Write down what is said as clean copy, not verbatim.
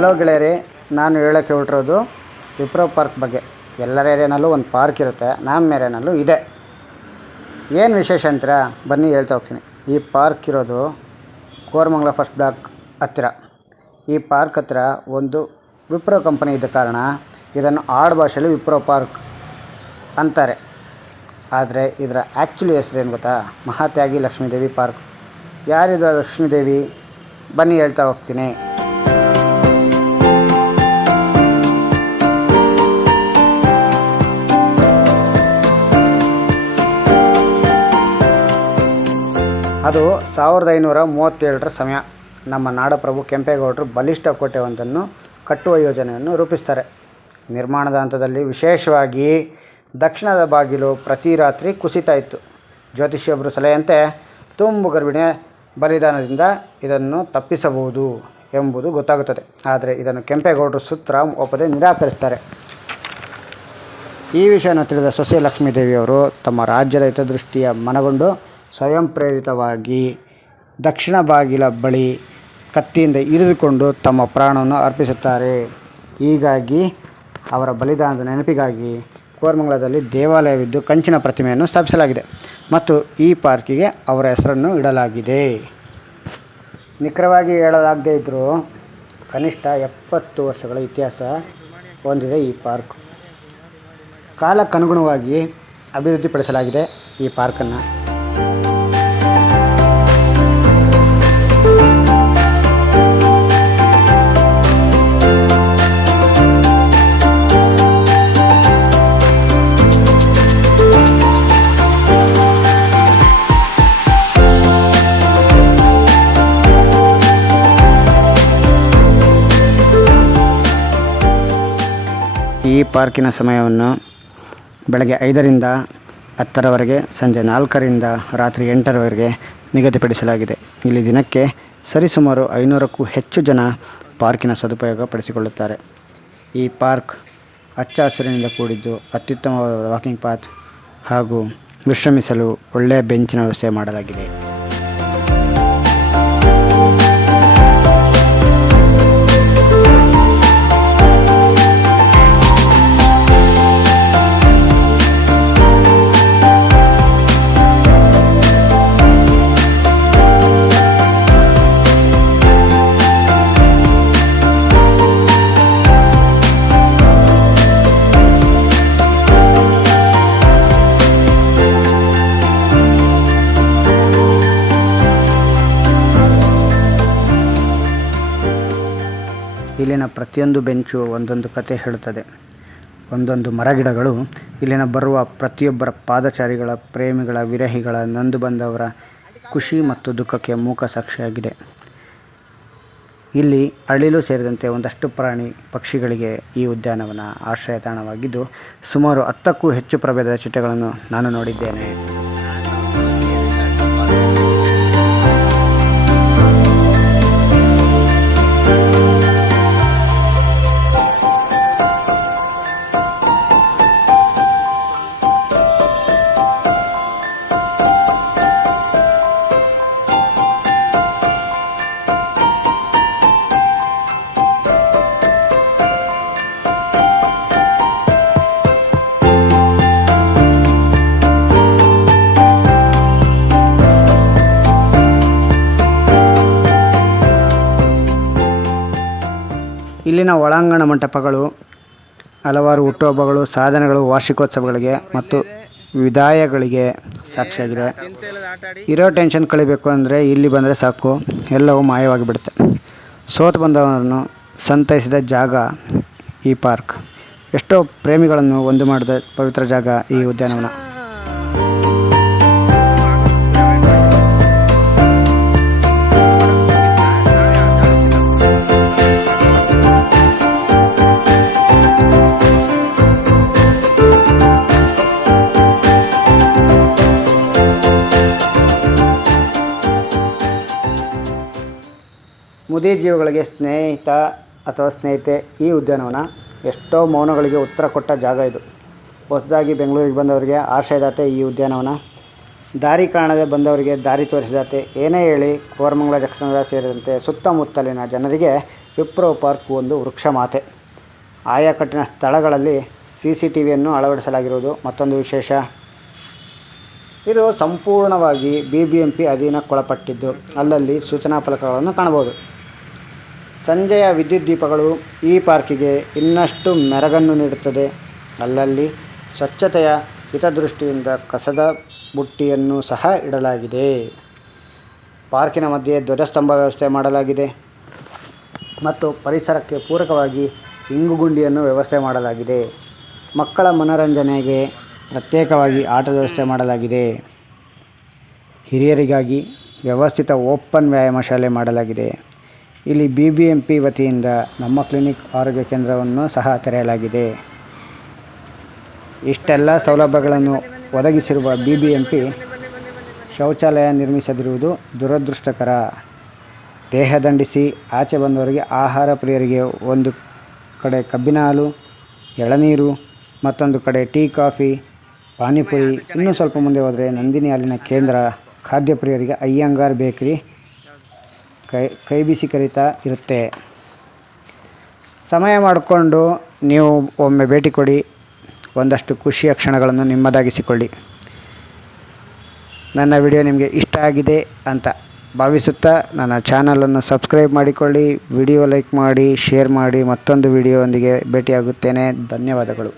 Hello ಗೆಳೆಯರಿ, ನಾನು ಹೇಳೋಕ್ಕೆ ಹೊರಟಿರೋದು Wipro park ಬಗ್ಗೆ. ಎಲ್ಲರ ಏರಿಯಾನಲ್ಲೂ ಒಂದು ಪಾರ್ಕ್ ಇರುತ್ತೆ, ನಮ್ಮ ಏರಿಯಾನಲ್ಲೂ ಇದೆ. ಏನು ವಿಶೇಷ ಅಂತೀರಾ? ಬನ್ನಿ ಹೇಳ್ತಾ ಹೋಗ್ತೀನಿ. ಈ ಪಾರ್ಕ್ ಇರೋದು ಕೋರಮಂಗಲ ಫಸ್ಟ್ ಬ್ಲಾಕ್ ಹತ್ತಿರ. ಈ ಪಾರ್ಕ್ ಹತ್ತಿರ ಒಂದು ವಿಪ್ರೋ ಕಂಪನಿ ಇದ್ದ ಕಾರಣ ಇದನ್ನು ಆಡು ಭಾಷೆಯಲ್ಲಿ ವಿಪ್ರೋ ಪಾರ್ಕ್ ಅಂತಾರೆ. ಆದರೆ ಇದರ ಆ್ಯಕ್ಚುಲಿ ಹೆಸರು ಏನು ಗೊತ್ತಾ? ಮಹಾತ್ಯಾಗಿ ಲಕ್ಷ್ಮೀದೇವಿ ಪಾರ್ಕ್. ಯಾರಿದು ಲಕ್ಷ್ಮೀದೇವಿ? ಬನ್ನಿ ಹೇಳ್ತಾ ಹೋಗ್ತೀನಿ. ಅದು 1537ರ ಸಮಯ. ನಮ್ಮ ನಾಡಪ್ರಭು ಕೆಂಪೇಗೌಡರು ಬಲಿಷ್ಠ ಕೋಟೆಯೊಂದನ್ನು ಕಟ್ಟುವ ಯೋಜನೆಯನ್ನು ರೂಪಿಸ್ತಾರೆ. ನಿರ್ಮಾಣದ ಹಂತದಲ್ಲಿ ವಿಶೇಷವಾಗಿ ದಕ್ಷಿಣದ ಬಾಗಿಲು ಪ್ರತಿ ರಾತ್ರಿ ಕುಸಿತಾ ಇತ್ತು. ಜ್ಯೋತಿಷ್ಯೊಬ್ಬರು ಸಲಹೆಯಂತೆ ತುಂಬು ಗರ್ಭಿಣಿಯ ಬಲಿದಾನದಿಂದ ಇದನ್ನು ತಪ್ಪಿಸಬಹುದು ಎಂಬುದು ಗೊತ್ತಾಗುತ್ತದೆ. ಆದರೆ ಇದನ್ನು ಕೆಂಪೇಗೌಡರು ಸುತ್ರ ಒಪ್ಪದೆ ನಿರಾಕರಿಸ್ತಾರೆ. ಈ ವಿಷಯವನ್ನು ತಿಳಿದ ಸೊಸೆ ಲಕ್ಷ್ಮೀದೇವಿಯವರು ತಮ್ಮ ರಾಜ್ಯದ ಹಿತದೃಷ್ಟಿಯ ಮನಗೊಂಡು ಸ್ವಯಂ ಪ್ರೇರಿತವಾಗಿ ದಕ್ಷಿಣ ಬಾಗಿಲ ಬಳಿ ಕತ್ತಿಯಿಂದ ಇರಿದುಕೊಂಡು ತಮ್ಮ ಪ್ರಾಣವನ್ನು ಅರ್ಪಿಸುತ್ತಾರೆ. ಹೀಗಾಗಿ ಅವರ ಬಲಿದಾನದ ನೆನಪಿಗಾಗಿ ಕೋರಮಂಗಲದಲ್ಲಿ ದೇವಾಲಯವಿದ್ದು ಕಂಚಿನ ಪ್ರತಿಮೆಯನ್ನು ಸ್ಥಾಪಿಸಲಾಗಿದೆ ಮತ್ತು ಈ ಪಾರ್ಕಿಗೆ ಅವರ ಹೆಸರನ್ನು ಇಡಲಾಗಿದೆ. ನಿಖರವಾಗಿ ಹೇಳಲಾಗದೇ ಇದ್ದರೂ ಕನಿಷ್ಠ 70 ವರ್ಷಗಳ ಇತಿಹಾಸ ಹೊಂದಿದೆ ಈ ಪಾರ್ಕ್. ಕಾಲಕ್ಕನುಗುಣವಾಗಿ ಅಭಿವೃದ್ಧಿಪಡಿಸಲಾಗಿದೆ ಈ ಪಾರ್ಕನ್ನು. ಈ ಪಾರ್ಕಿನ ಸಮಯವನ್ನು ಬೆಳಗ್ಗೆ 5ರಿಂದ 10ರವರೆಗೆ, ಸಂಜೆ 4ರಿಂದ ರಾತ್ರಿ 8ರವರೆಗೆ ನಿಗದಿಪಡಿಸಲಾಗಿದೆ. ಇಲ್ಲಿ ದಿನಕ್ಕೆ ಸರಿಸುಮಾರು 500ಕ್ಕೂ ಹೆಚ್ಚು ಜನ ಪಾರ್ಕಿನ ಸದುಪಯೋಗ ಪಡಿಸಿಕೊಳ್ಳುತ್ತಾರೆ. ಈ ಪಾರ್ಕ್ ಹಚ್ಚ ಹಸಿರಿನಿಂದ ಕೂಡಿದ್ದು ಅತ್ಯುತ್ತಮವಾದ ವಾಕಿಂಗ್ ಪಾತ್ ಹಾಗೂ ವಿಶ್ರಮಿಸಲು ಒಳ್ಳೆಯ ಬೆಂಚಿನ ವ್ಯವಸ್ಥೆ ಮಾಡಲಾಗಿದೆ. ಇಲ್ಲಿನ ಪ್ರತಿಯೊಂದು ಬೆಂಚು ಒಂದೊಂದು ಕತೆ ಹೇಳುತ್ತದೆ. ಒಂದೊಂದು ಮರಗಿಡಗಳು ಇಲ್ಲಿನ ಬರುವ ಪ್ರತಿಯೊಬ್ಬರ ಪಾದಚಾರಿಗಳ, ಪ್ರೇಮಿಗಳ, ವಿರಹಿಗಳ, ನೊಂದು ಬಂದವರ ಖುಷಿ ಮತ್ತು ದುಃಖಕ್ಕೆ ಮೂಕ ಸಾಕ್ಷಿಯಾಗಿದೆ. ಇಲ್ಲಿ ಅಳಿಲು ಸೇರಿದಂತೆ ಒಂದಷ್ಟು ಪ್ರಾಣಿ ಪಕ್ಷಿಗಳಿಗೆ ಈ ಉದ್ಯಾನವನ ಆಶ್ರಯ ತಾಣವಾಗಿದ್ದು ಸುಮಾರು 10ಕ್ಕೂ ಹೆಚ್ಚು ಪ್ರಭೇದದ ಚಿಟ್ಟೆಗಳನ್ನು ನಾನು ನೋಡಿದ್ದೇನೆ. ಇಲ್ಲಿನ ಒಳಾಂಗಣ ಮಂಟಪಗಳು ಹಲವಾರು ಹುಟ್ಟುಹಬ್ಬಗಳು, ಸಾಧನೆಗಳು, ವಾರ್ಷಿಕೋತ್ಸವಗಳಿಗೆ ಮತ್ತು ವಿದಾಯಗಳಿಗೆ ಸಾಕ್ಷಿಯಾಗಿದೆ. ಇರೋ ಟೆನ್ಷನ್ ಕಳಿಬೇಕು ಅಂದರೆ ಇಲ್ಲಿ ಬಂದರೆ ಸಾಕು, ಎಲ್ಲವೂ ಮಾಯವಾಗಿ ಬಿಡುತ್ತೆ. ಸೋತು ಬಂದವರನ್ನು ಸಂತೈಸಿದ ಜಾಗ ಈ ಪಾರ್ಕ್. ಎಷ್ಟೋ ಪ್ರೇಮಿಗಳನ್ನು ಒಂದು ಮಾಡಿದ ಪವಿತ್ರ ಜಾಗ ಈ ಉದ್ಯಾನವನ. ಮುದಿ ಜೀವಗಳಿಗೆ ಸ್ನೇಹಿತ ಅಥವಾ ಸ್ನೇಹಿತೆ ಈ ಉದ್ಯಾನವನ. ಎಷ್ಟೋ ಮೌನಗಳಿಗೆ ಉತ್ತರ ಕೊಟ್ಟ ಜಾಗ ಇದು. ಹೊಸದಾಗಿ ಬೆಂಗಳೂರಿಗೆ ಬಂದವರಿಗೆ ಆಶ್ರಯದಾತೆ ಈ ಉದ್ಯಾನವನ. ದಾರಿ ಕಾಣದೆ ಬಂದವರಿಗೆ ದಾರಿ ತೋರಿಸಿದಾತೆ. ಏನೇ ಹೇಳಿ ಕೋರಮಂಗಲ ಜಂಕ್ಷನ್ ಸೇರಿದಂತೆ ಸುತ್ತಮುತ್ತಲಿನ ಜನರಿಗೆ ವಿಪ್ರೋ ಪಾರ್ಕ್ ಒಂದು ವೃಕ್ಷ ಮಾತೆ. ಆಯಾ ಕಟ್ಟಿನ ಸ್ಥಳಗಳಲ್ಲಿ CCTVಯನ್ನು ಅಳವಡಿಸಲಾಗಿರುವುದು ಮತ್ತೊಂದು ವಿಶೇಷ. ಇದು ಸಂಪೂರ್ಣವಾಗಿ BBMP ಅಧೀನಕ್ಕೊಳಪಟ್ಟಿದ್ದು ಅಲ್ಲಲ್ಲಿ ಸೂಚನಾ ಫಲಕಗಳನ್ನು ಕಾಣಬಹುದು. ಸಂಜೆಯ ವಿದ್ಯುತ್ ದೀಪಗಳು ಈ ಪಾರ್ಕಿಗೆ ಇನ್ನಷ್ಟು ಮೆರಗನ್ನು ನೀಡುತ್ತದೆ. ಅಲ್ಲಲ್ಲಿ ಸ್ವಚ್ಛತೆಯ ಹಿತದೃಷ್ಟಿಯಿಂದ ಕಸದ ಬುಟ್ಟಿಯನ್ನು ಸಹ ಇಡಲಾಗಿದೆ. ಪಾರ್ಕಿನ ಮಧ್ಯೆ ಧ್ವಜಸ್ತಂಭ ವ್ಯವಸ್ಥೆ ಮಾಡಲಾಗಿದೆ ಮತ್ತು ಪರಿಸರಕ್ಕೆ ಪೂರಕವಾಗಿ ಇಂಗುಗುಂಡಿಯನ್ನು ವ್ಯವಸ್ಥೆ ಮಾಡಲಾಗಿದೆ. ಮಕ್ಕಳ ಮನರಂಜನೆಗೆ ಪ್ರತ್ಯೇಕವಾಗಿ ಆಟದ ವ್ಯವಸ್ಥೆ ಮಾಡಲಾಗಿದೆ. ಹಿರಿಯರಿಗಾಗಿ ವ್ಯವಸ್ಥಿತ ಓಪನ್ ವ್ಯಾಯಾಮ ಶಾಲೆ ಮಾಡಲಾಗಿದೆ. ಇಲ್ಲಿ BBMP ವತಿಯಿಂದ ನಮ್ಮ ಕ್ಲಿನಿಕ್ ಆರೋಗ್ಯ ಕೇಂದ್ರವನ್ನು ಸಹ ತೆರೆಯಲಾಗಿದೆ. ಇಷ್ಟೆಲ್ಲ ಸೌಲಭ್ಯಗಳನ್ನು ಒದಗಿಸಿರುವ BBMP ಶೌಚಾಲಯ ನಿರ್ಮಿಸದಿರುವುದು ದುರದೃಷ್ಟಕರ. ದೇಹ ದಂಡಿಸಿ ಆಚೆ ಬಂದವರಿಗೆ ಆಹಾರ ಪ್ರಿಯರಿಗೆ ಒಂದು ಕಡೆ ಕಬ್ಬಿನ ಹಾಲು, ಎಳನೀರು, ಮತ್ತೊಂದು ಕಡೆ ಟೀ, ಕಾಫಿ, ಪಾನಿಪುರಿ. ಇನ್ನೂ ಸ್ವಲ್ಪ ಮುಂದೆ ಹೋದರೆ ನಂದಿನಿ ಹಾಲಿನ ಕೇಂದ್ರ, ಖಾದ್ಯ ಪ್ರಿಯರಿಗೆ ಅಯ್ಯಂಗಾರ್ ಬೇಕರಿ ಕೈ ಬಿಸಿ ಕರೀತಾ ಇರುತ್ತೆ. ಸಮಯ ಮಾಡಿಕೊಂಡು ನೀವು ಒಮ್ಮೆ ಭೇಟಿ ಕೊಡಿ. ಒಂದಷ್ಟು ಖುಷಿಯ ಕ್ಷಣಗಳನ್ನು ನಿಮ್ಮದಾಗಿಸಿಕೊಳ್ಳಿ. ನನ್ನ ವಿಡಿಯೋ ನಿಮಗೆ ಇಷ್ಟ ಆಗಿದೆ ಅಂತ ಭಾವಿಸುತ್ತಾ ನನ್ನ ಚಾನಲನ್ನು ಸಬ್ಸ್ಕ್ರೈಬ್ ಮಾಡಿಕೊಳ್ಳಿ. ವಿಡಿಯೋ ಲೈಕ್ ಮಾಡಿ, ಶೇರ್ ಮಾಡಿ. ಮತ್ತೊಂದು ವಿಡಿಯೋದೊಂದಿಗೆ ಭೇಟಿಯಾಗುತ್ತೇನೆ. ಧನ್ಯವಾದಗಳು.